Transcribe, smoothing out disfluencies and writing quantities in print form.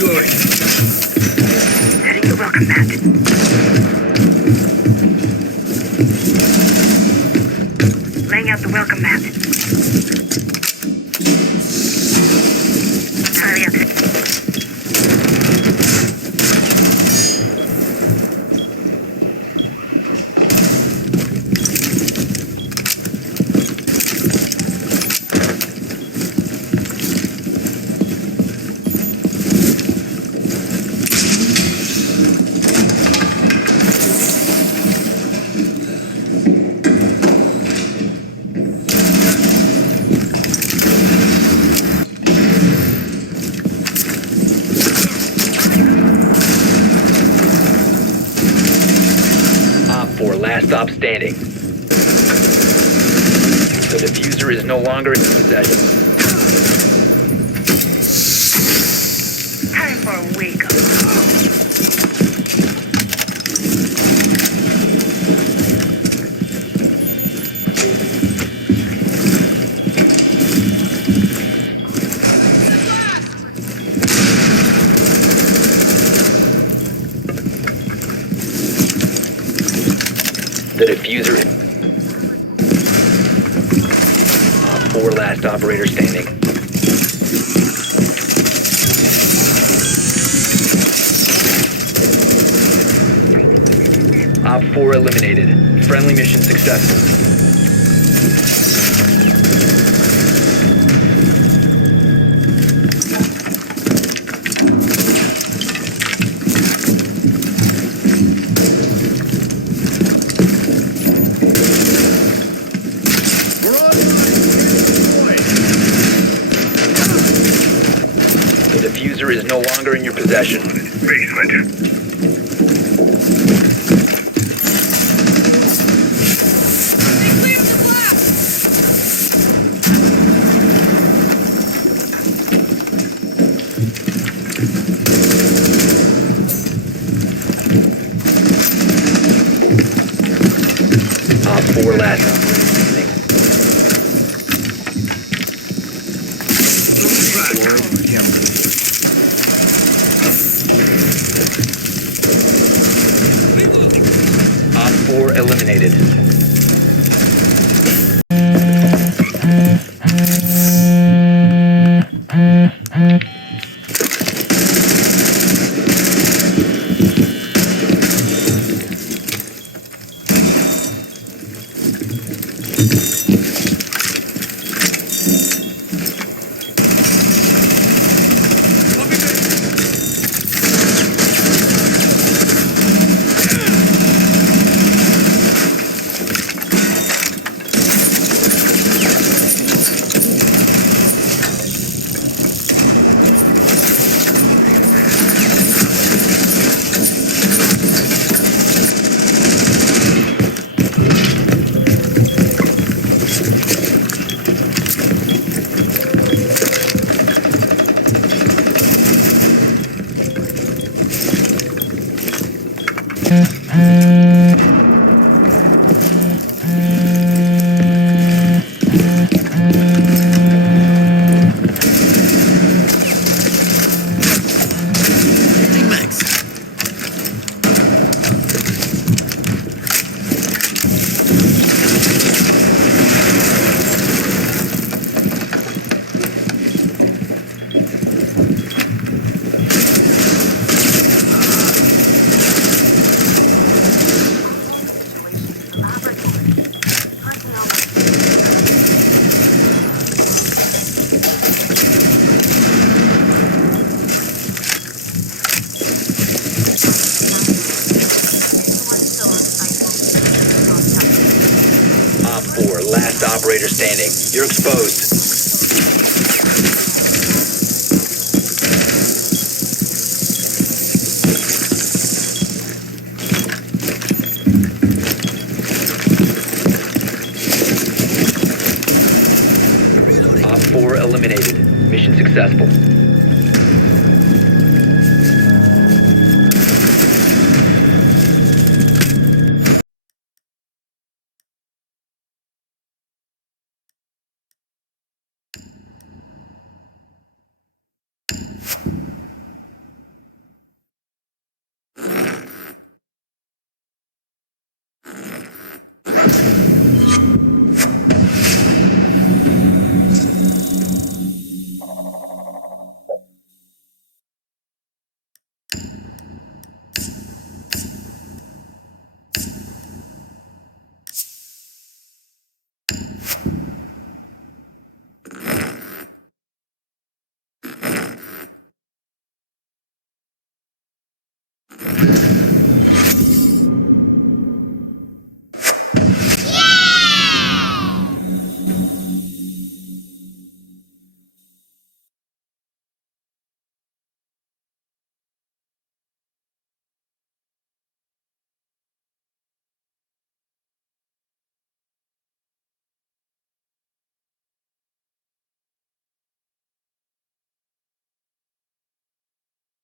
Reloading. Setting the welcome mat. Laying out the welcome mat. Hurry up. Last stop standing. The diffuser is no longer in possession. Time for a wake up. The diffuser is... Op 4 last operator standing. Op 4 eliminated. Friendly mission successful. The diffuser is no longer in your possession. Basement. Op 4 last operator standing. Op 4 eliminated. Op 4, last operator standing. You're exposed. Op 4 eliminated. Mission successful.